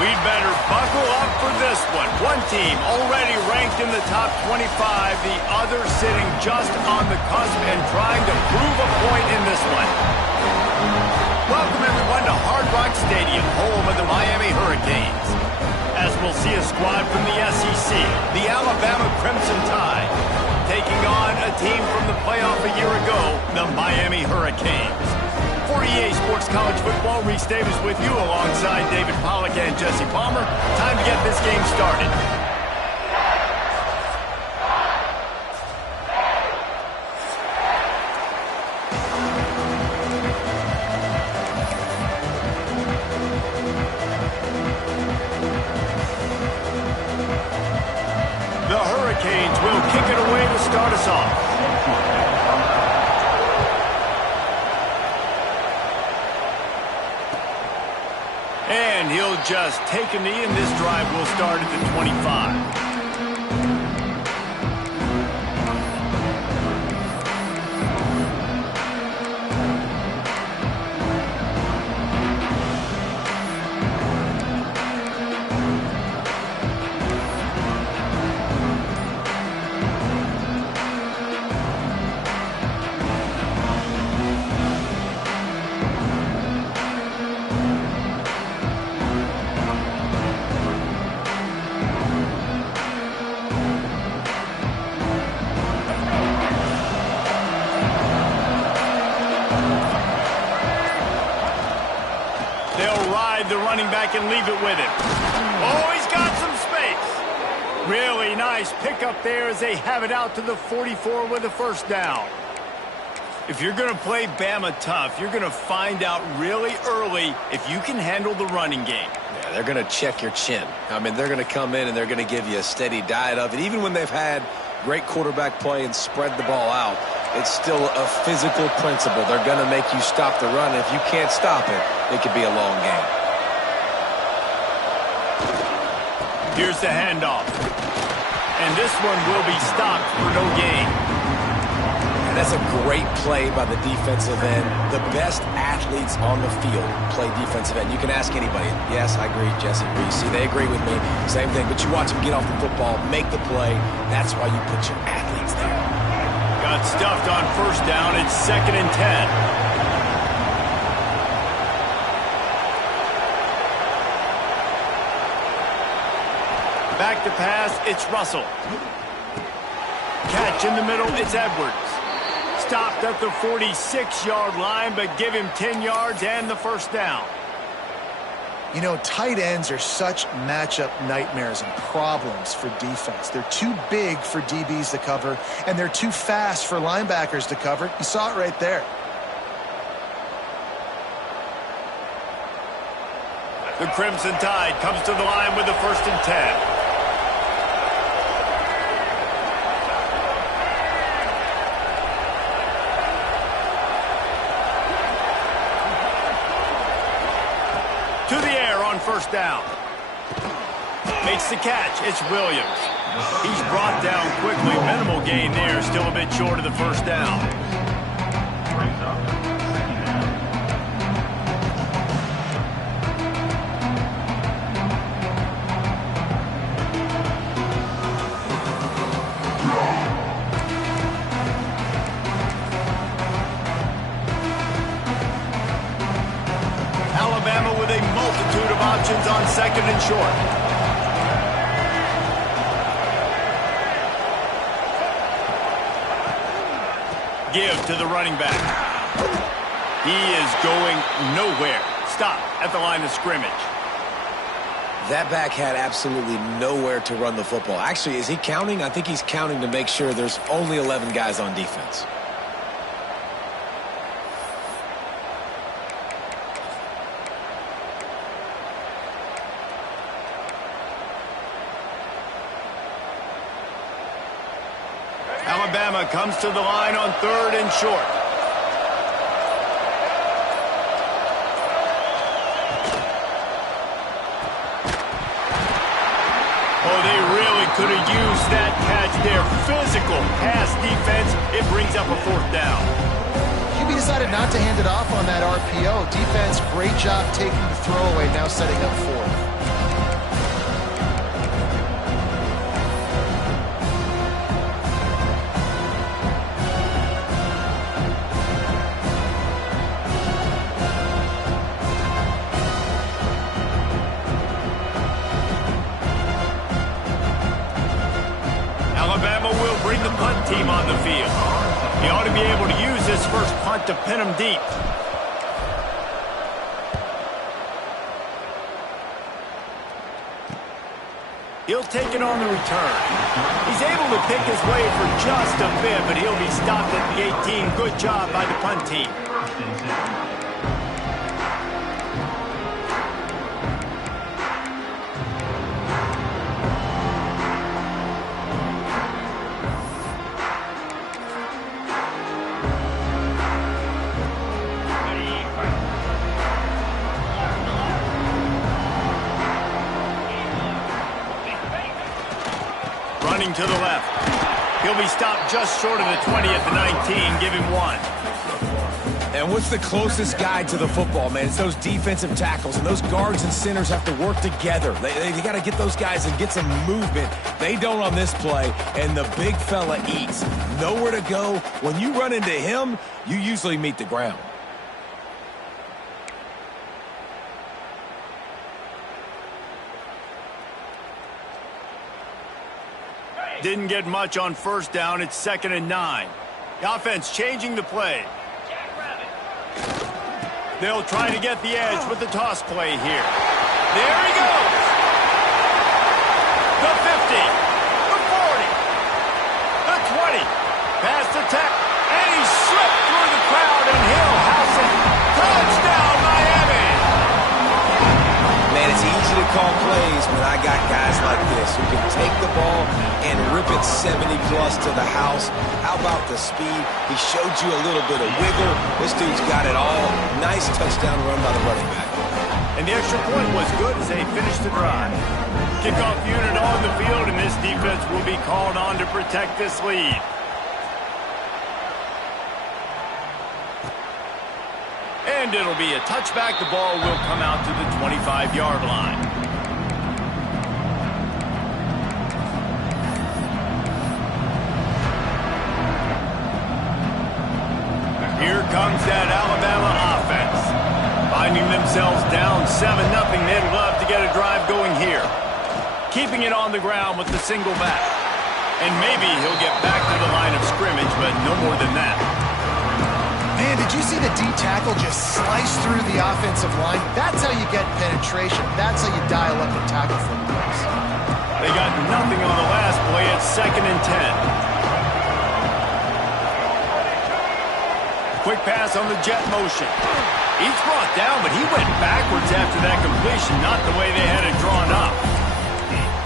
We'd better buckle up for this one. One team already ranked in the top 25, the other sitting just on the cusp and trying to prove a point in this one. Welcome, everyone, to Hard Rock Stadium, home of the Miami Hurricanes. As we'll see a squad from the SEC, the Alabama Crimson Tide, taking on a team from the playoff a year ago, the Miami Hurricanes. For EA Sports College Football, Reese Davis with you alongside David Pollack and Jesse Palmer. Time to get this game started. The Hurricanes will kick it away to start us off. And he'll just take a knee, and this drive will start at the 25. They'll ride the running back and leave it with him. Oh, he's got some space. Really nice pickup there as they have it out to the 44 with a first down. If you're going to play Bama tough, you're going to find out really early if you can handle the running game. Yeah, they're going to check your chin. I mean, they're going to come in and they're going to give you a steady diet of it. Even when they've had great quarterback play and spread the ball out, it's still a physical principle. They're going to make you stop the run. If you can't stop it, it could be a long game. Here's the handoff. And this one will be stopped for no gain. And that's a great play by the defensive end. The best athletes on the field play defensive end. You can ask anybody. Yes, I agree, Jesse Reese. They agree with me. Same thing. But you watch them get off the football, make the play. That's why you put your athletes there. Got stuffed on first down. It's 2nd and 10. Back to pass, it's Russell. Catch in the middle, it's Edwards. Stopped at the 46-yard line, but give him 10 yards and the first down. You know, tight ends are such matchup nightmares and problems for defense. They're too big for DBs to cover, and they're too fast for linebackers to cover. You saw it right there. The Crimson Tide comes to the line with the 1st and 10. To the air on first down. Makes the catch. It's Williams. He's brought down quickly. Minimal gain there. Still a bit short of the first down. Alabama with a multitude of options on 2nd and short. Give to the running back. He is going nowhere. Stop at the line of scrimmage. That back had absolutely nowhere to run the football. Actually, is he counting? I think he's counting to make sure there's only 11 guys on defense. Alabama comes to the line on 3rd and short. Oh, they really could have used that catch there. Physical pass defense. It brings up a 4th down. QB decided not to hand it off on that RPO. Defense, great job taking the throwaway, now setting up 4th. the field. He ought to be able to use this first punt to pin him deep. He'll take it on the return. He's able to pick his way for just a bit, but he'll be stopped at the 18. Good job by the punt team. Running to the left. He'll be stopped just short of the 20 at the 19. Give him 1. And what's the closest guy to the football, man? It's those defensive tackles, and those guards and centers have to work together. They got to get those guys and get some movement. They don't on this play, and the big fella eats. Nowhere to go. When you run into him, you usually meet the ground. Didn't get much on first down. It's 2nd and 9. The offense changing the play. They'll try to get the edge with the toss play here. There he goes. The 50. The 40. The 20. Past the tech. And he slipped through the crowd and he'll house it. Touchdown, Miami. Man, it's easy to call plays when I got guys like this who can take the ball and rip it 70-plus to the house. How about the speed? He showed you a little bit of wiggle. This dude's got it all. Nice touchdown run by the running back. And the extra point was good as they finished the drive. Kickoff unit on the field, and this defense will be called on to protect this lead. And it'll be a touchback. The ball will come out to the 25-yard line. Here comes that Alabama offense. Finding themselves down 7-0, they'd love to get a drive going here. Keeping it on the ground with the single back. And maybe he'll get back to the line of scrimmage, but no more than that. Man, did you see the D tackle just slice through the offensive line? That's how you get penetration. That's how you dial up the tackle footballs. They got nothing on the last play. It's 2nd and 10. Quick pass on the jet motion. He's brought down, but he went backwards after that completion, not the way they had it drawn up.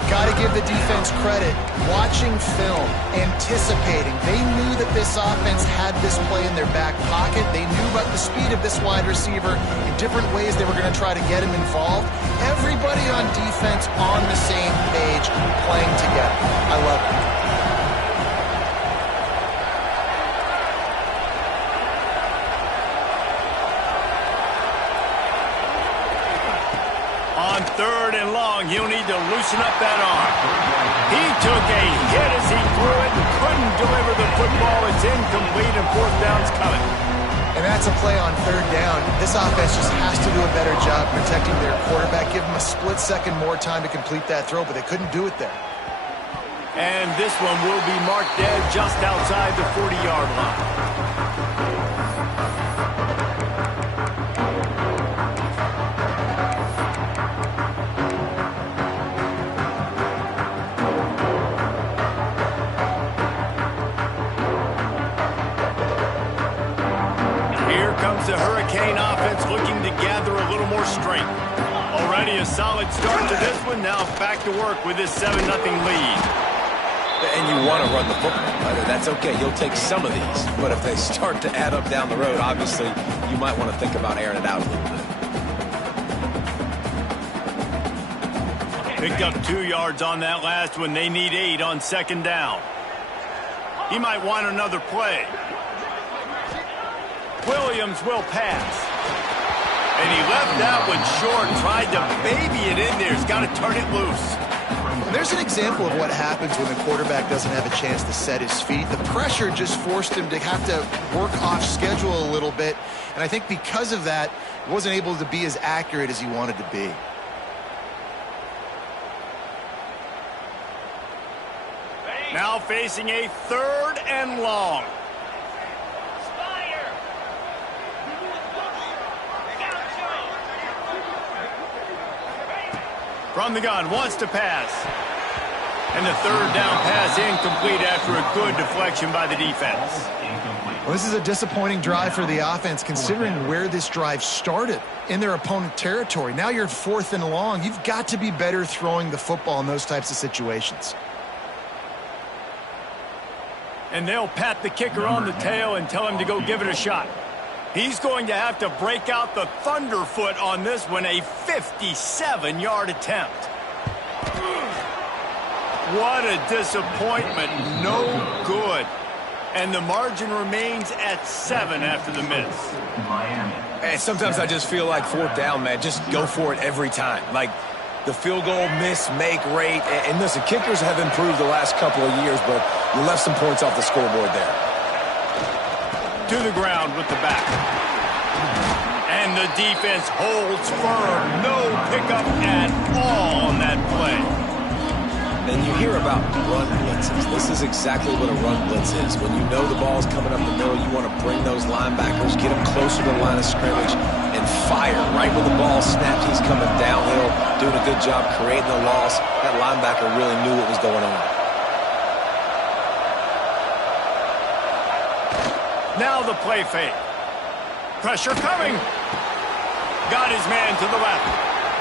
Got to give the defense credit. Watching film, anticipating. They knew that this offense had this play in their back pocket. They knew about the speed of this wide receiver in different ways they were going to try to get him involved. Everybody on defense on the same page, playing together. I love it. On 3rd and long, he'll need to loosen up that arm. He took a hit as he threw it and couldn't deliver the football. It's incomplete and 4th down's coming. And that's a play on 3rd down. This offense just has to do a better job protecting their quarterback. Give him a split second more time to complete that throw, but they couldn't do it there. And this one will be marked dead just outside the 40-yard line. The Hurricane offense looking to gather a little more strength. Already a solid start to this one. Now back to work with this 7-0 lead. And you want to run the football. That's okay. You'll take some of these. But if they start to add up down the road, obviously, you might want to think about airing it out a little bit. Picked up 2 yards on that last one. They need 8 on 2nd down. He might want another play. Williams will pass. And he left that one short, tried to baby it in there. He's got to turn it loose. There's an example of what happens when the quarterback doesn't have a chance to set his feet. The pressure just forced him to have to work off schedule a little bit. And I think because of that, he wasn't able to be as accurate as he wanted to be. Now now facing a 3rd and long. From the gun, wants to pass. And the 3rd down pass incomplete after a good deflection by the defense. Well, this is a disappointing drive for the offense, considering where this drive started, in their opponent territory. Now you're 4th and long. You've got to be better throwing the football in those types of situations. And they'll pat the kicker on the tail and tell him to go give it a shot. He's going to have to break out the thunderfoot on this one, a 57-yard attempt. What a disappointment. No good. And the margin remains at 7 after the miss. Hey, sometimes I just feel like 4th down, man. Just go for it every time. Like the field goal miss-make rate. And listen, kickers have improved the last couple of years, but you left some points off the scoreboard there. To the ground with the back. And the defense holds firm. No pickup at all on that play. And you hear about run blitzes. This is exactly what a run blitz is. When you know the ball's coming up the middle, you want to bring those linebackers, get them closer to the line of scrimmage, and fire. Right when the ball snapped, he's coming downhill, doing a good job creating the loss. That linebacker really knew what was going on. Now the play fake. Pressure coming. Got his man to the left.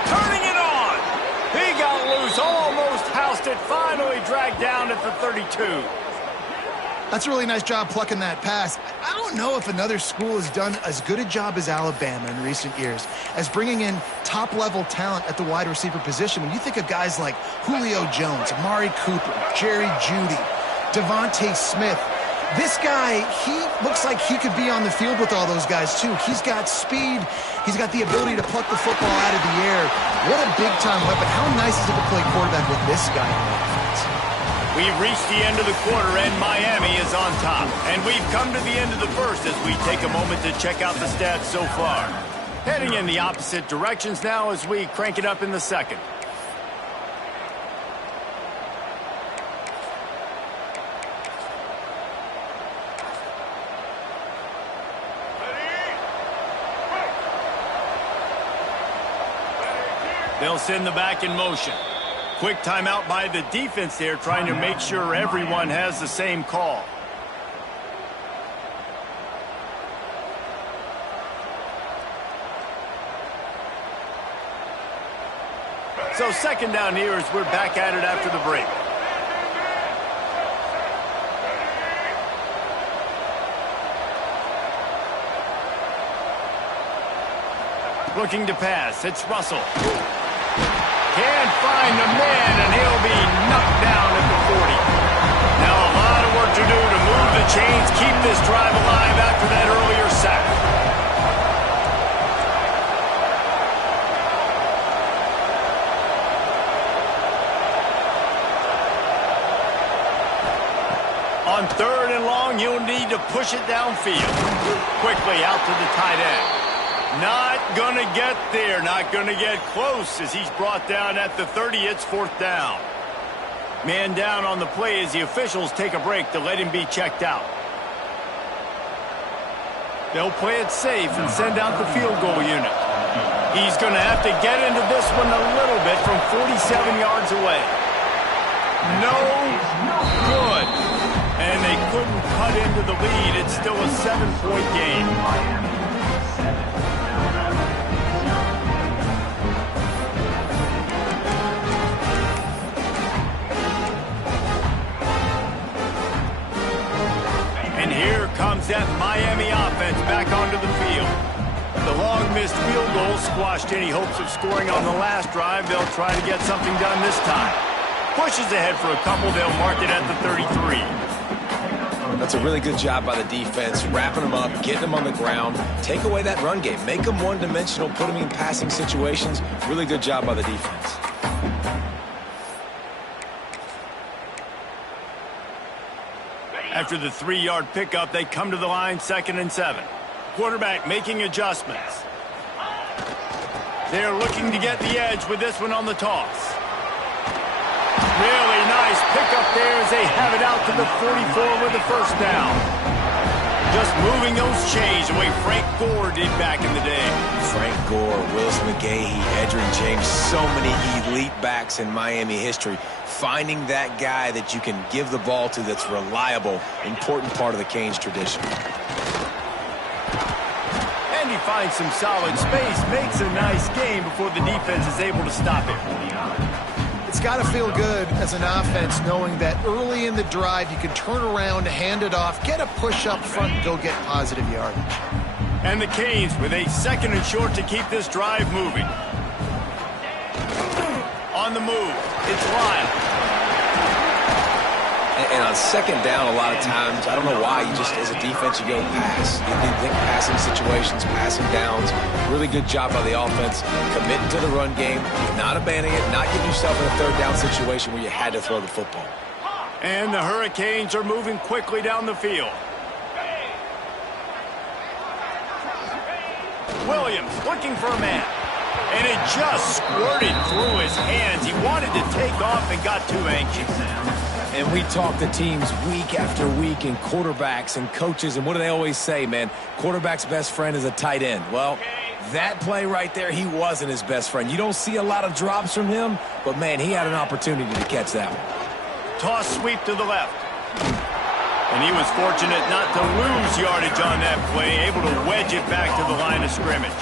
Turning it on. He got loose, almost housed it, finally dragged down at the 32. That's a really nice job plucking that pass. I don't know if another school has done as good a job as Alabama in recent years as bringing in top-level talent at the wide receiver position. When you think of guys like Julio Jones, Amari Cooper, Jerry Jeudy, Devontae Smith, this guy, he looks like he could be on the field with all those guys, too. He's got speed. He's got the ability to pluck the football out of the air. What a big-time weapon. How nice is it to play quarterback with this guy in the offense? We've reached the end of the quarter, and Miami is on top. And we've come to the end of the first as we take a moment to check out the stats so far. Heading in the opposite directions now as we crank it up in the second. They'll send the back in motion. Quick timeout by the defense there, trying to make sure everyone has the same call. So 2nd down here as we're back at it after the break. Looking to pass. It's Russell. Can't find the man, and he'll be knocked down at the 40. Now a lot of work to do to move the chains, keep this drive alive after that earlier sack. On 3rd and long, you'll need to push it downfield. Quickly out to the tight end. Not going to get there, not going to get close as he's brought down at the 30. It's 4th down. Man down on the play as the officials take a break to let him be checked out. They'll play it safe and send out the field goal unit. He's going to have to get into this one a little bit from 47 yards away. No good. And they couldn't cut into the lead. It's still a 7-point game. Comes that Miami offense back onto the field. The long missed field goal squashed any hopes of scoring on the last drive. They'll try to get something done this time. Pushes ahead for a couple. They'll mark it at the 33. That's a really good job by the defense, wrapping them up, getting them on the ground. Take away that run game. Make them one-dimensional, put them in passing situations. Really good job by the defense. After the 3-yard pickup, they come to the line, 2nd and 7. Quarterback making adjustments. They're looking to get the edge with this one on the toss. Really nice pickup there as they have it out to the 44 with the first down. Just moving those chains the way Frank Gore did back in the day. Frank Gore, Willis McGahee, Edgerrin James, so many elite backs in Miami history. Finding that guy that you can give the ball to that's reliable, important part of the Canes tradition. And he finds some solid space, makes a nice game before the defense is able to stop it. It's got to feel good as an offense knowing that early in the drive you can turn around, hand it off, get a push up front, and go get positive yardage. And the Canes with a 2nd and short to keep this drive moving. On the move, it's Lyle. And on 2nd down, a lot of times, I don't know why, you just, as a defense, you go pass. You think passing situations, passing downs. Really good job by the offense, committing to the run game, not abandoning it, not getting yourself in a 3rd down situation where you had to throw the football. And the Hurricanes are moving quickly down the field. Williams looking for a man. And it just squirted through his hands. He wanted to take off and got too anxious. And we talk to teams week after week and quarterbacks and coaches, and what do they always say, man? Quarterback's best friend is a tight end. Well, that play right there, he wasn't his best friend. You don't see a lot of drops from him, but, man, he had an opportunity to catch that one. Toss sweep to the left. And he was fortunate not to lose yardage on that play, able to wedge it back to the line of scrimmage.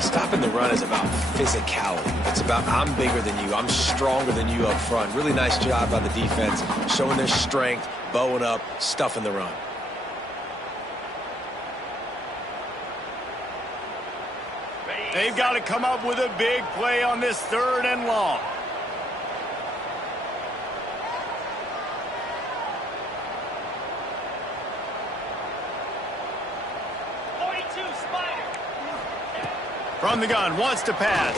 Stopping the run is about physicality. It's about I'm bigger than you, I'm stronger than you up front. Really nice job by the defense, showing their strength, bowing up, stuffing the run. They've got to come up with a big play on this 3rd and long. From the gun, wants to pass.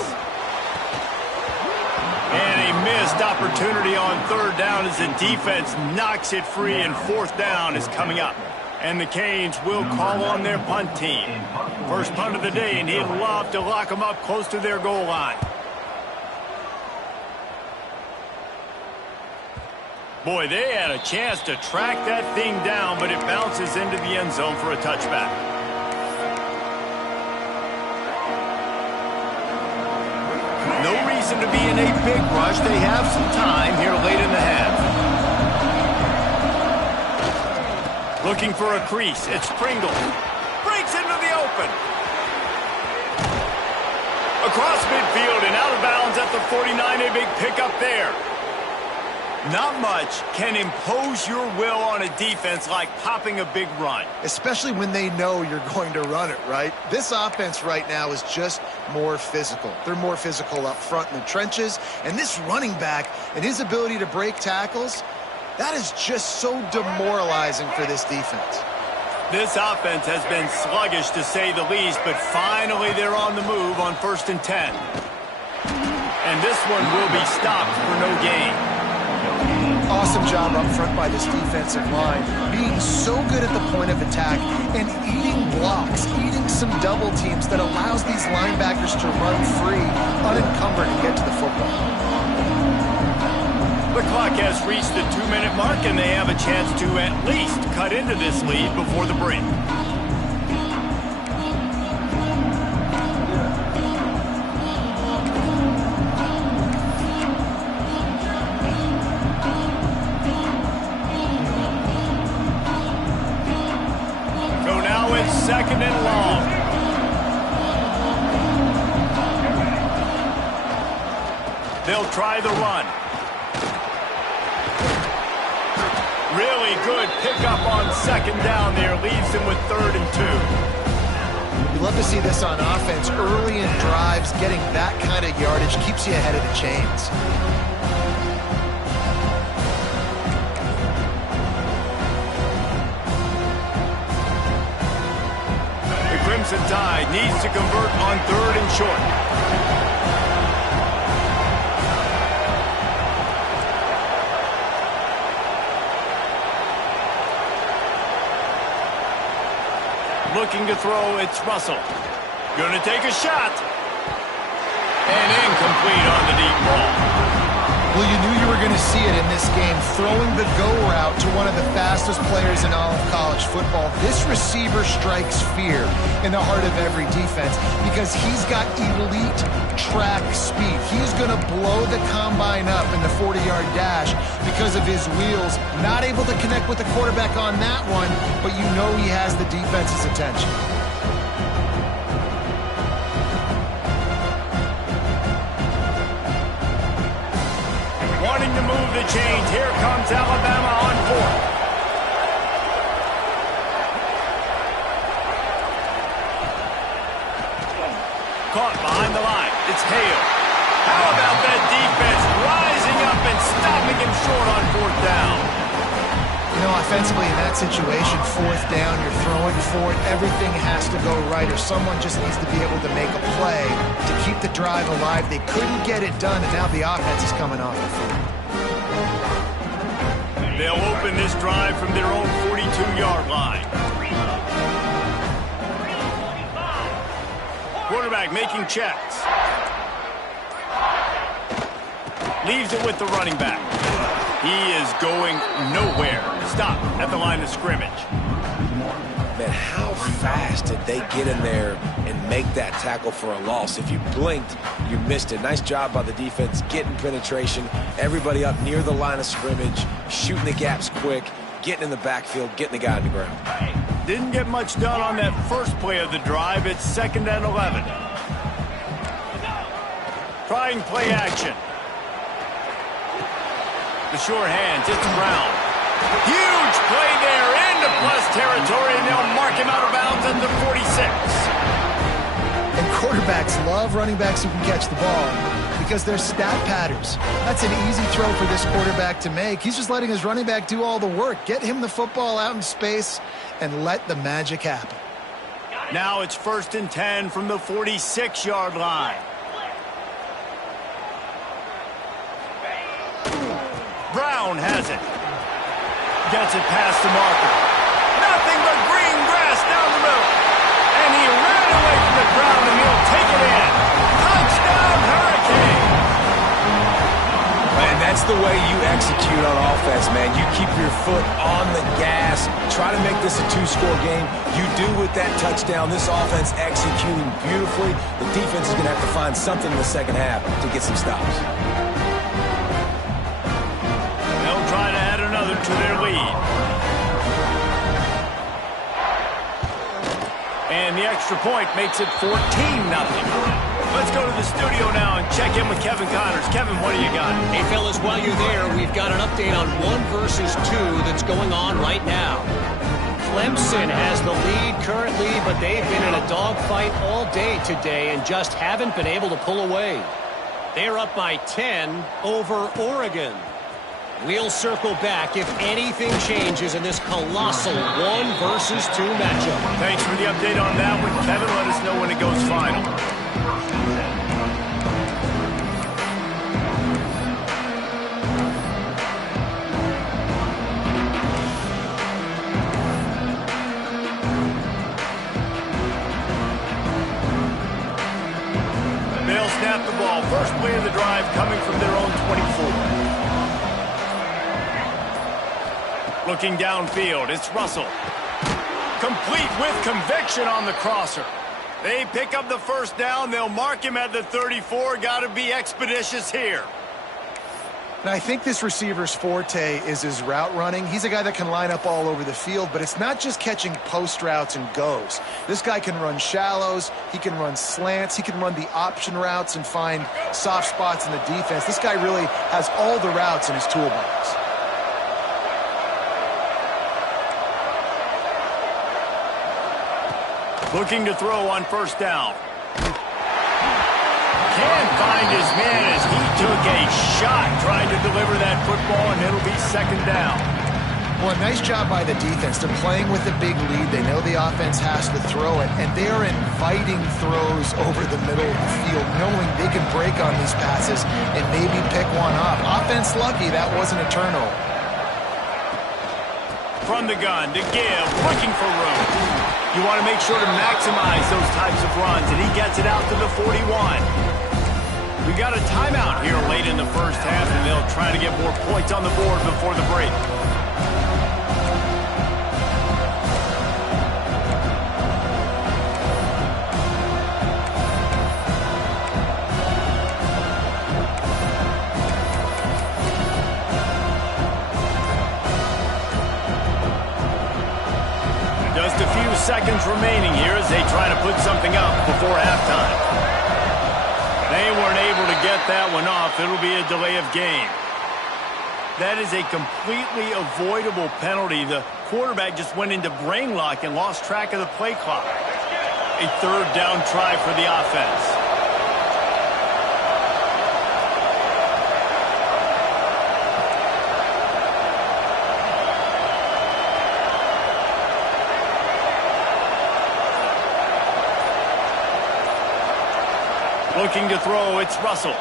And a missed opportunity on 3rd down as the defense knocks it free, and 4th down is coming up. And the Canes will call on their punt team. First punt of the day, and he'd love to lock them up close to their goal line. Boy, they had a chance to track that thing down, but it bounces into the end zone for a touchback. No reason to be in a big rush. They have some time here late in the half. Looking for a crease. It's Pringle. Breaks into the open. Across midfield and out of bounds at the 49. A big pickup there. Not much can impose your will on a defense like popping a big run. Especially when they know you're going to run it, right? This offense right now is just more physical. They're more physical up front in the trenches. And this running back and his ability to break tackles, that is just so demoralizing for this defense. This offense has been sluggish to say the least, but finally they're on the move on 1st and 10. And this one will be stopped for no gain. Awesome job up front by this defensive line, being so good at the point of attack and eating blocks, eating some double teams that allows these linebackers to run free, unencumbered, and get to the football. The clock has reached the 2-minute mark, and they have a chance to at least cut into this lead before the break. So now it's 2nd and long. They'll try the run. Really good pickup on 2nd down there. Leaves them with 3rd and 2. You love to see this on offense. Early in drives, getting that kind of yardage keeps you ahead of the chains. The Crimson Tide needs to convert on 3rd and short. Looking to throw, it's Russell. Going to take a shot. And incomplete on the deep ball. Well, you knew you were going to see it in this game, throwing the go route to one of the fastest players in all of college football. This receiver strikes fear in the heart of every defense because he's got elite track speed. He's going to blow the combine up in the 40-yard dash because of his wheels. Not able to connect with the quarterback on that one, but you know he has the defense's attention. Wanting to move the chains. Here comes Alabama on fourth. Caught behind the line. It's Hale. How about that defense rising up and stopping him short on fourth down? You know, offensively in that situation, fourth down, you're throwing for it. Everything has to go right, or someone just needs to be able to make a play to keep the drive alive. They couldn't get it done, and now the offense is coming off the field. They'll open this drive from their own 42-yard line. Quarterback making checks. Leaves it with the running back. He is going nowhere. Stop at the line of scrimmage. Man, how fast did they get in there and make that tackle for a loss? If you blinked, you missed it. Nice job by the defense, getting penetration. Everybody up near the line of scrimmage, shooting the gaps quick, getting in the backfield, getting the guy on the ground. Didn't get much done on that first play of the drive. It's 2nd and 11. Trying play action. The sure hands, it's Brown. Huge play there into plus territory, and they'll mark him out of bounds at the 46. And quarterbacks love running backs who can catch the ball because they're stat patterns. That's an easy throw for this quarterback to make. He's just letting his running back do all the work. Get him the football out in space and let the magic happen. Now it's 1st and 10 from the 46-yard line. Brown has it. Gets it past the marker. Nothing but green grass down the middle. And he ran away from the crowd, and he'll take it in. Touchdown, Hurricane! Man, that's the way you execute on offense, man. You keep your foot on the gas. Try to make this a two-score game. You do with that touchdown. This offense executing beautifully. The defense is going to have to find something in the second half to get some stops. Try to add another to their lead. And the extra point makes it 14-0. Let's go to the studio now and check in with Kevin Connors. Kevin, what do you got? Hey, fellas, while you're there, we've got an update on 1 versus 2 that's going on right now. Clemson has the lead currently, but they've been in a dogfight all day today and just haven't been able to pull away. They're up by 10 over Oregon. We'll circle back if anything changes in this colossal 1 versus 2 matchup. Thanks for the update on that one, Kevin. Let us know when it goes final. They'll snap the ball. First play of the drive coming from their own 24. Looking downfield, it's Russell. Complete with conviction on the crosser. They pick up the first down. They'll mark him at the 34. Got to be expeditious here. And I think this receiver's forte is his route running. He's a guy that can line up all over the field, but it's not just catching post routes and goes. This guy can run shallows. He can run slants. He can run the option routes and find soft spots in the defense. This guy really has all the routes in his toolbox. Looking to throw on first down. Can't find his man as he took a shot trying to deliver that football, and it'll be 2nd down. Well, nice job by the defense. They're playing with a big lead. They know the offense has to throw it, and they're inviting throws over the middle of the field, knowing they can break on these passes and maybe pick one off. Offense lucky that wasn't a turnover. From the gun to give, looking for room. You want to make sure to maximize those types of runs, and he gets it out to the 41. We got a timeout here late in the first half, and they'll try to get more points on the board before the break. Just a few seconds remaining here as they try to put something up before halftime. They weren't able to get that one off. It'll be a delay of game. That is a completely avoidable penalty. The quarterback just went into brain lock and lost track of the play clock. A third down try for the offense. Looking to throw, it's Russell.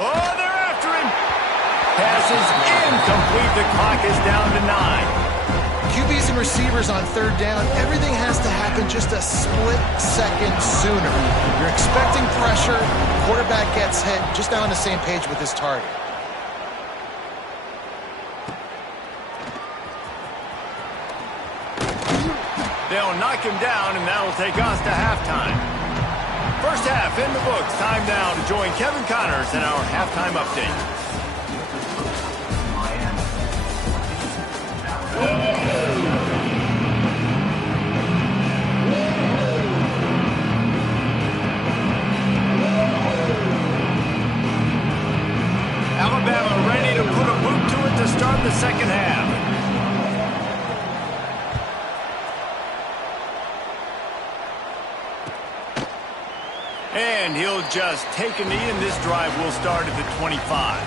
Oh, they're after him. Pass is incomplete. The clock is down to 9. QBs and receivers on third down, everything has to happen just a split second sooner. You're expecting pressure, quarterback gets hit, just now on the same page with his target. They'll knock him down, and that'll take us to halftime. First half in the books. Time now to join Kevin Connors in our halftime update. Alabama ready to put a boot to it to start the second half. And he'll just take a knee, and this drive will start at the 25.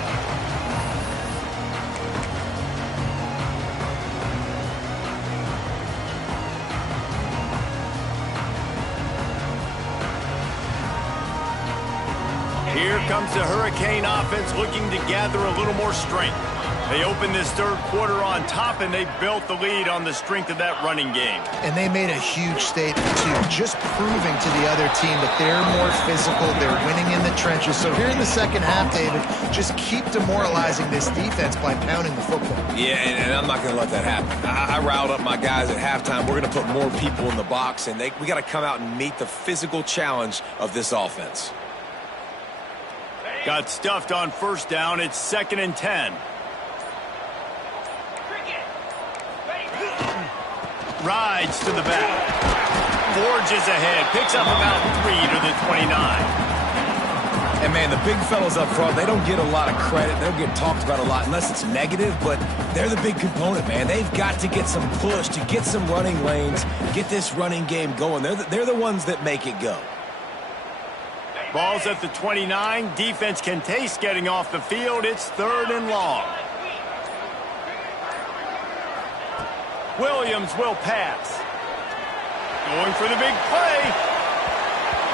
Here comes the Hurricane offense looking to gather a little more strength. They opened this third quarter on top, and they built the lead on the strength of that running game. And they made a huge statement, too, just proving to the other team that they're more physical, they're winning in the trenches. So here in the second half, David, just keep demoralizing this defense by pounding the football. Yeah, and I'm not going to let that happen. I riled up my guys at halftime. We're going to put more people in the box, and we got to come out and meet the physical challenge of this offense. Got stuffed on first down. It's 2nd and 10. Rides to the back. Forges ahead. Picks up about 3 to the 29. And, man, the big fellas up front, they don't get a lot of credit. They don't get talked about a lot unless it's negative, but they're the big component, man. They've got to get some push to get some running lanes, get this running game going. They're the ones that make it go. Ball's at the 29. Defense can taste getting off the field. It's 3rd and long. Williams will pass. Going for the big play.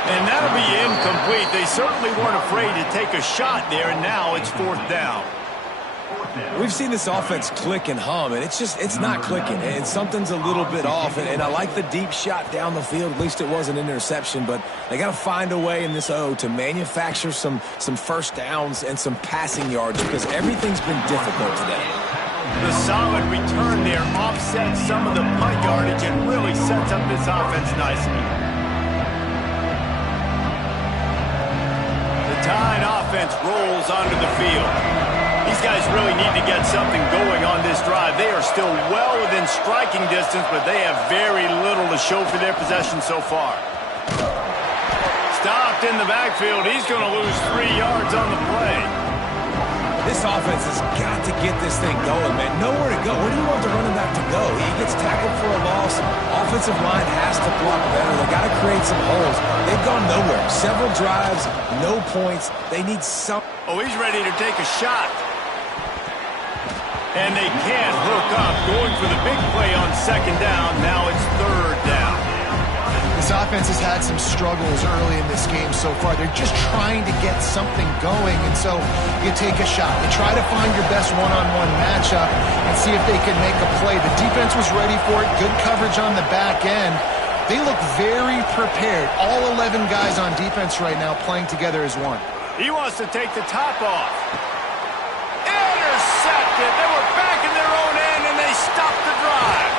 And that'll be incomplete. They certainly weren't afraid to take a shot there, and now it's 4th down. We've seen this offense click and hum, and it's not clicking, and something's a little bit off. And I like the deep shot down the field. At least it was an interception, but they got to find a way in this O to manufacture some first downs and some passing yards because everything's been difficult today. The solid return there offsets some of the punt yardage and really sets up this offense nicely. The Tide offense rolls onto the field. These guys really need to get something going on this drive. They are still well within striking distance, but they have very little to show for their possession so far. Stopped in the backfield. He's going to lose 3 yards on the play. This offense has got to get this thing going, man. Nowhere to go. Where do you want the running back to go? He gets tackled for a loss. Offensive line has to block better. They got to create some holes. They've gone nowhere. Several drives, no points. They need some. Oh, he's ready to take a shot. And they can't hook up. Going for the big play on 2nd down. Now it's 3rd down. This offense has had some struggles early in this game so far. They're just trying to get something going, and so you take a shot. You try to find your best one-on-one matchup and see if they can make a play. The defense was ready for it. Good coverage on the back end. They look very prepared. All 11 guys on defense right now playing together as one. He wants to take the top off. Intercepted. They were back in their own end, and they stopped the drive.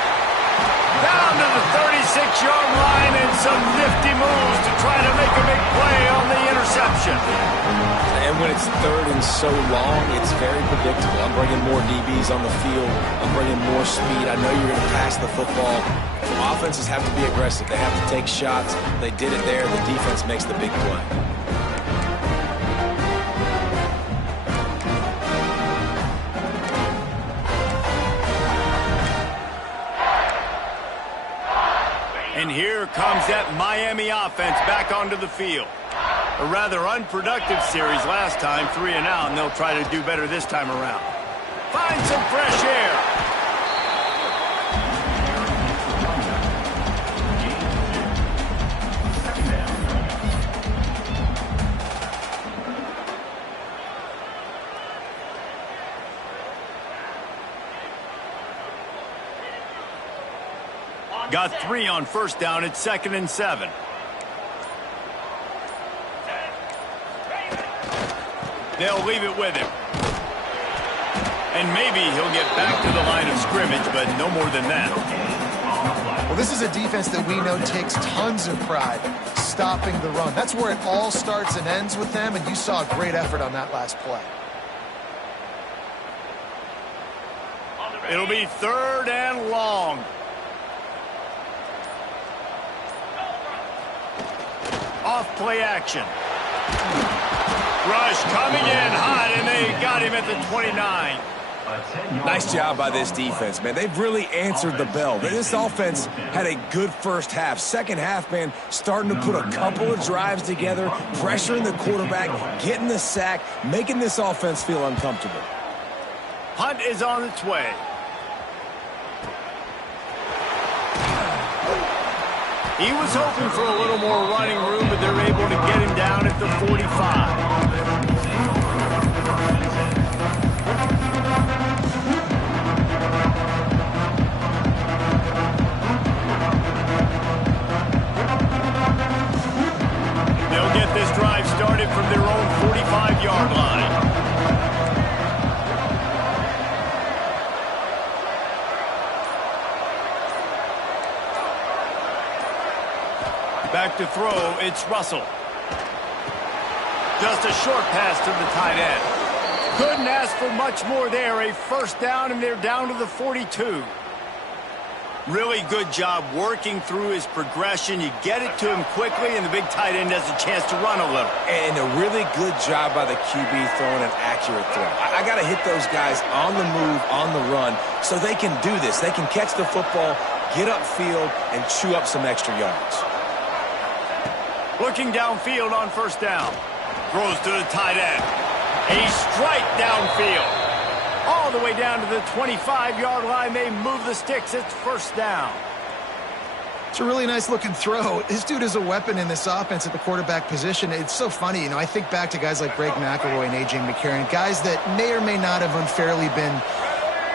Down to the 36-yard line and some nifty moves to try to make a big play on the interception. And when it's third and so long, it's very predictable. I'm bringing more DBs on the field. I'm bringing more speed. I know you're going to pass the football. Offenses have to be aggressive. They have to take shots. They did it there. The defense makes the big play. And here comes that Miami offense back onto the field. A rather unproductive series last time, 3 and out, and they'll try to do better this time around. Find some fresh air. Got 3 on first down. It's 2nd and 7. They'll leave it with him. And maybe he'll get back to the line of scrimmage, but no more than that. Well, this is a defense that we know takes tons of pride stopping the run. That's where it all starts and ends with them, and you saw a great effort on that last play. It'll be 3rd and long. Off play action. Rush coming in hot, and they got him at the 29. Nice job by this defense, man. They've really answered the bell. This offense had a good first half. Second half, man, starting to put a couple of drives together, pressuring the quarterback, getting the sack, making this offense feel uncomfortable. Hunt is on its way. He was hoping for a little more running room, but they're able to get him down at the 45. They'll get this drive started from their own 45-yard line. Back to throw, it's Russell. Just a short pass to the tight end. Couldn't ask for much more there. A first down, and they're down to the 42. Really good job working through his progression. You get it to him quickly, and the big tight end has a chance to run a little. And a really good job by the QB throwing an accurate throw. I got to hit those guys on the move, on the run, so they can do this. They can catch the football, get upfield, and chew up some extra yards. Looking downfield on first down. Throws to the tight end. A strike downfield. All the way down to the 25-yard line. They move the sticks. It's first down. It's a really nice-looking throw. This dude is a weapon in this offense at the quarterback position. It's so funny, you know, I think back to guys like Greg McElroy and A.J. McCarron, guys that may or may not have unfairly been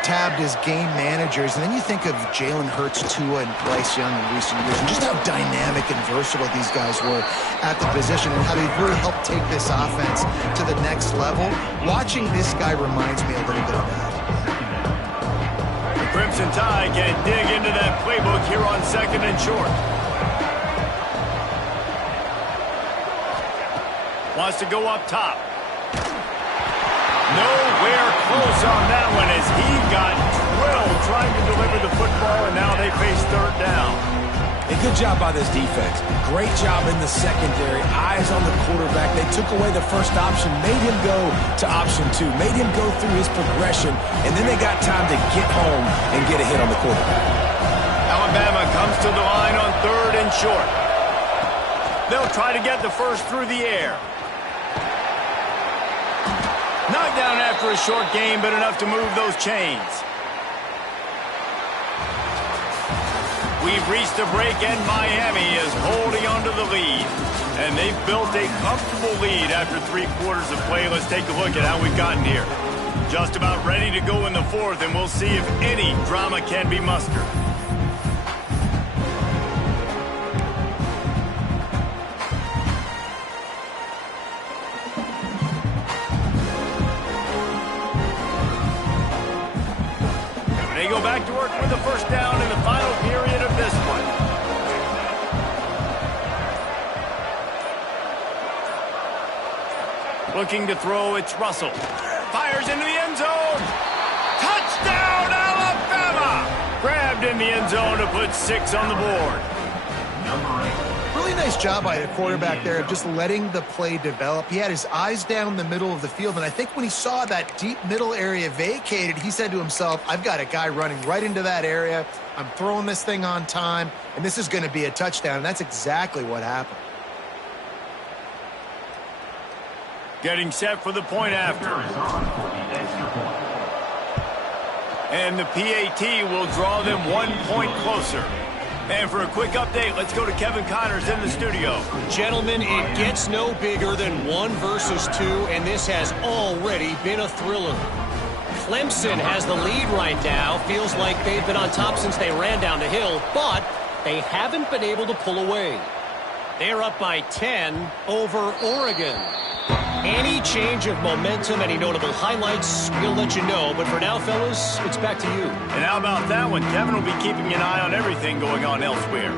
tabbed as game managers, and then you think of Jalen Hurts, Tua, and Bryce Young in recent years, and just how dynamic and versatile these guys were at the position and how they really helped take this offense to the next level. Watching this guy reminds me a little bit of that. The Crimson Tide can dig into that playbook here on 2nd and short. Wants to go up top. Nowhere close on that one as he got drilled trying to deliver the football, and now they face 3rd down. A good job by this defense. Great job in the secondary. Eyes on the quarterback. They took away the first option, made him go to option 2, made him go through his progression, and then they got time to get home and get a hit on the quarterback. Alabama comes to the line on 3rd and short. They'll try to get the first through the air. Knocked down after a short game, but enough to move those chains. We've reached a break, and Miami is holding on to the lead. And they've built a comfortable lead after 3 quarters of play. Let's take a look at how we've gotten here. Just about ready to go in the 4th, and we'll see if any drama can be mustered. Looking to throw, it's Russell. Fires into the end zone. Touchdown, Alabama! Grabbed in the end zone to put 6 on the board. Really nice job by the quarterback there of just letting the play develop. He had his eyes down the middle of the field, and I think when he saw that deep middle area vacated, he said to himself, I've got a guy running right into that area. I'm throwing this thing on time, and this is going to be a touchdown, and that's exactly what happened. Getting set for the point after. And the PAT will draw them 1 point closer. And for a quick update, let's go to Kevin Connors in the studio. Gentlemen, it gets no bigger than 1 versus 2, and this has already been a thriller. Clemson has the lead right now. Feels like they've been on top since they ran down the hill, but they haven't been able to pull away. They're up by 10 over Oregon. Any change of momentum, any notable highlights, we'll let you know. But for now, fellas, it's back to you. And how about that one? Kevin will be keeping an eye on everything going on elsewhere.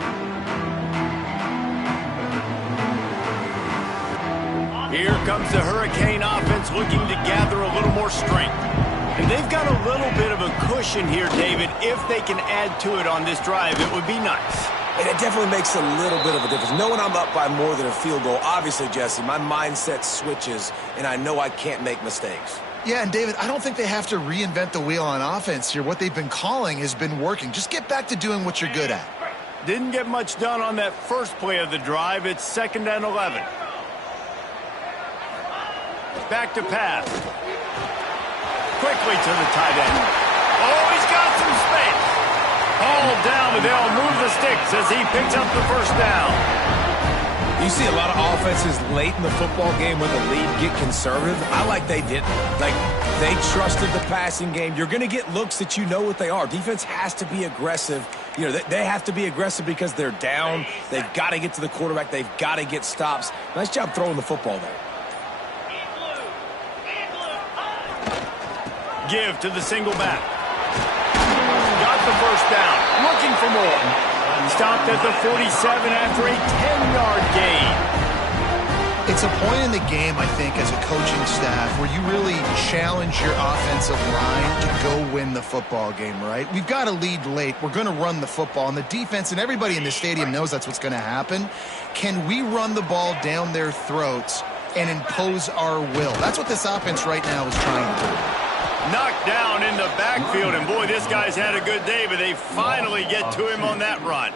Here comes the Hurricane offense looking to gather a little more strength. And they've got a little bit of a cushion here, David. If they can add to it on this drive, it would be nice. And it definitely makes a little bit of a difference. Knowing I'm up by more than a field goal, obviously, Jesse, my mindset switches, and I know I can't make mistakes. Yeah, and David, I don't think they have to reinvent the wheel on offense here. What they've been calling has been working. Just get back to doing what you're good at. Didn't get much done on that first play of the drive. It's 2nd and 11. Back to pass. Quickly to the tight end. Oh, he's got some space. Hauled down, but they'll move the sticks as he picks up the first down. You see a lot of offenses late in the football game when the lead get conservative. I like they didn't. Like, they trusted the passing game. You're going to get looks that you know what they are. Defense has to be aggressive. You know, they have to be aggressive because they're down. They've got to get to the quarterback. They've got to get stops. Nice job throwing the football there. Give to the single back. Got the first down. Looking for more. Stopped at the 47 after a 10-yard gain. It's a point in the game, I think, as a coaching staff where you really challenge your offensive line to go win the football game, right? We've got to lead late. We're going to run the football. And the defense and everybody in the stadium knows that's what's going to happen. Can we run the ball down their throats and impose our will? That's what this offense right now is trying to do. Knocked down in the backfield, and boy, this guy's had a good day, but they finally get to him on that run.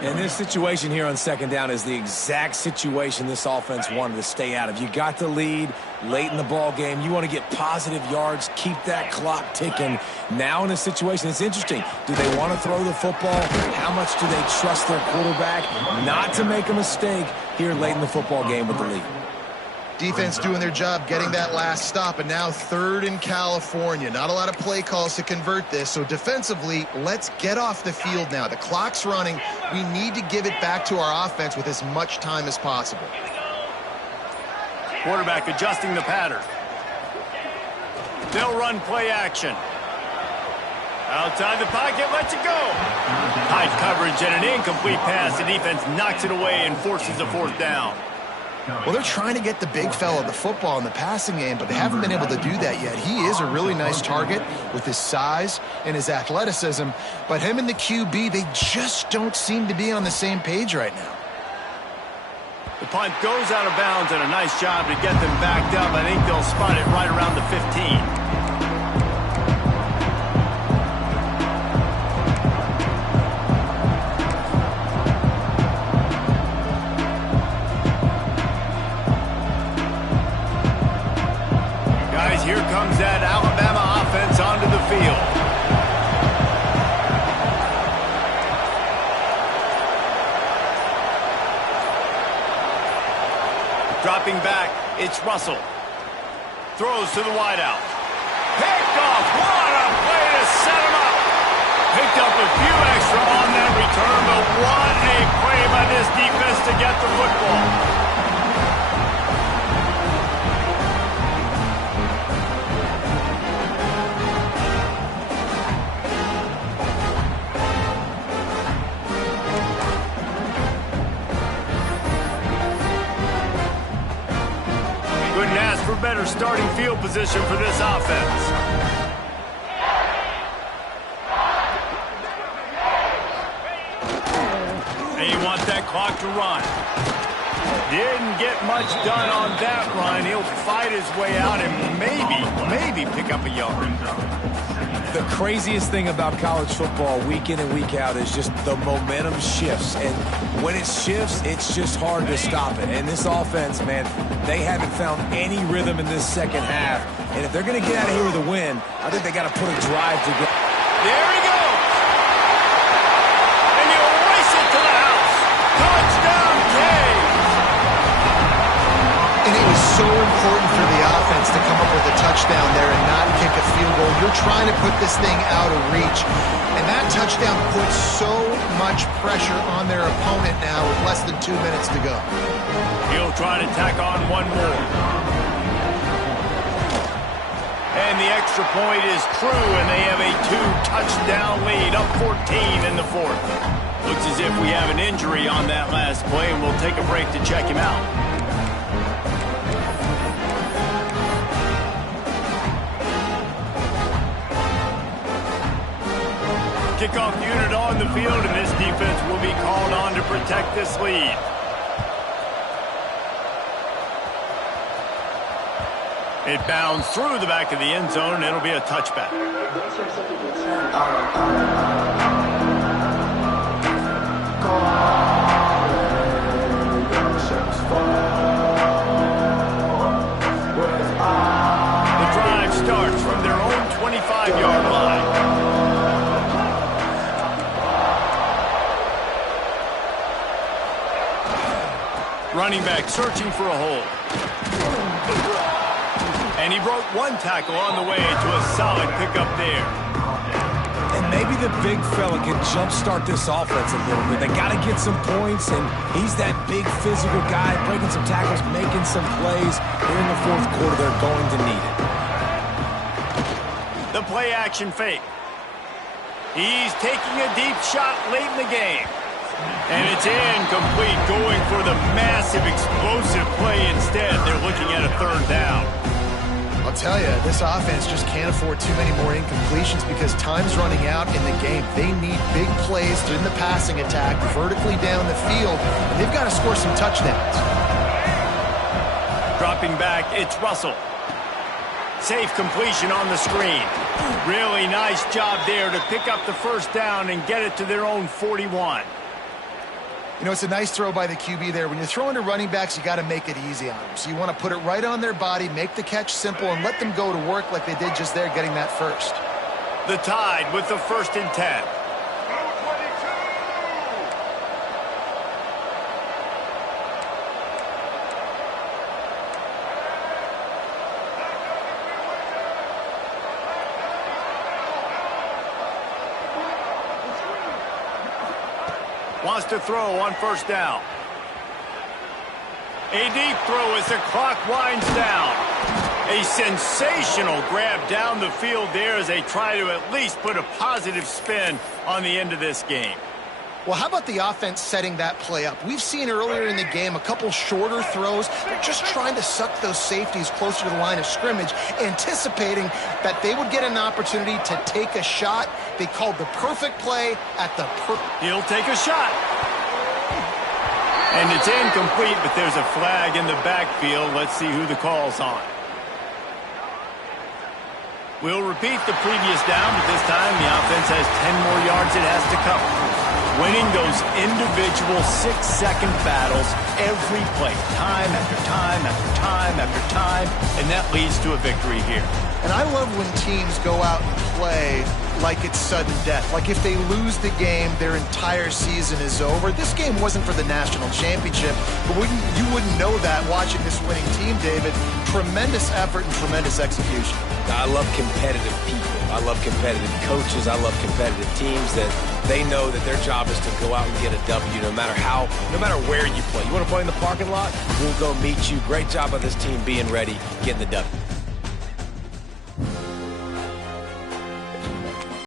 And this situation here on 2nd down is the exact situation this offense wanted to stay out of. You got the lead late in the ball game. You want to get positive yards, keep that clock ticking. Now in this situation, it's interesting. Do they want to throw the football? How much do they trust their quarterback not to make a mistake here late in the football game with the lead? Defense doing their job, getting that last stop, and now 3rd in California. Not a lot of play calls to convert this, so defensively, let's get off the field now. The clock's running. We need to give it back to our offense with as much time as possible. Quarterback adjusting the pattern. They'll run play action. Outside the pocket, lets it go. High coverage and an incomplete pass. The defense knocks it away and forces a 4th down. Well, they're trying to get the big fella the football in the passing game, but they haven't been able to do that yet. He is a really nice target with his size and his athleticism, but him and the QB, they just don't seem to be on the same page right now. The punt goes out of bounds, and a nice job to get them backed up. I think they'll spot it right around the 15. Here comes that Alabama offense onto the field. Dropping back, it's Russell. Throws to the wideout. Picked off. What a play to set him up. Picked up a few extra on that return, but what a play by this defense to get the football. Good for better starting field position for this offense. They want that clock to run. Didn't get much done on that run. He'll fight his way out and maybe pick up a yard. The craziest thing about college football week in and week out is just the momentum shifts. And when it shifts, it's just hard to stop it. And this offense, man, they haven't found any rhythm in this second half. And if they're going to get out of here with a win, I think they got to put a drive together. There he goes. And he'll race it to the house. Touchdown, Cade. And it was so important for the offense to come up with a touchdown there and not kick a field goal. You're trying to put this thing out of reach. And that touchdown puts so much pressure on their opponent now with less than 2 minutes to go. He'll try to tack on one more. And the extra point is true, and they have a 2-touchdown lead, up 14 in the fourth. Looks as if we have an injury on that last play, and we'll take a break to check him out. Kickoff unit on the field, and this defense will be called on to protect this lead. It bounds through the back of the end zone, and it'll be a touchback. The drive starts from their own 25-yard line. Running back searching for a hole. And he broke one tackle on the way to a solid pickup there. And maybe the big fella can jumpstart this offense a little bit. They got to get some points, and he's that big physical guy, breaking some tackles, making some plays. Here in the fourth quarter, they're going to need it. The play-action fake. He's taking a deep shot late in the game. And it's incomplete, going for the massive, explosive play instead. They're looking at a third down. I'll tell you, this offense just can't afford too many more incompletions because time's running out in the game. They need big plays in the passing attack, vertically down the field, and they've got to score some touchdowns. Dropping back, it's Russell. Safe completion on the screen. Really nice job there to pick up the first down and get it to their own 41. You know, it's a nice throw by the QB there. When you're throwing to running backs, you got to make it easy on them. So you want to put it right on their body, make the catch simple, and let them go to work like they did just there, getting that first. The Tide with the 1st and 10. Wants to throw on first down. A deep throw as the clock winds down. A sensational grab down the field there as they try to at least put a positive spin on the end of this game. Well, how about the offense setting that play up? We've seen earlier in the game a couple shorter throws. They're just trying to suck those safeties closer to the line of scrimmage, anticipating that they would get an opportunity to take a shot. They called the perfect play at the perfect. He'll take a shot. And it's incomplete, but there's a flag in the backfield. Let's see who the call's on. We'll repeat the previous down, but this time the offense has 10 more yards it has to cover. Winning those individual 6-second battles every play, time after time after time after time, and that leads to a victory here. And I love when teams go out and play like it's sudden death. Like if they lose the game, their entire season is over. This game wasn't for the national championship, but you wouldn't know that watching this winning team, David. Tremendous effort and tremendous execution. I love competitive people. I love competitive coaches. I love competitive teams that they know that their job is to go out and get a W no matter where you play. You want to play in the parking lot? We'll go meet you. Great job by this team being ready, getting the W.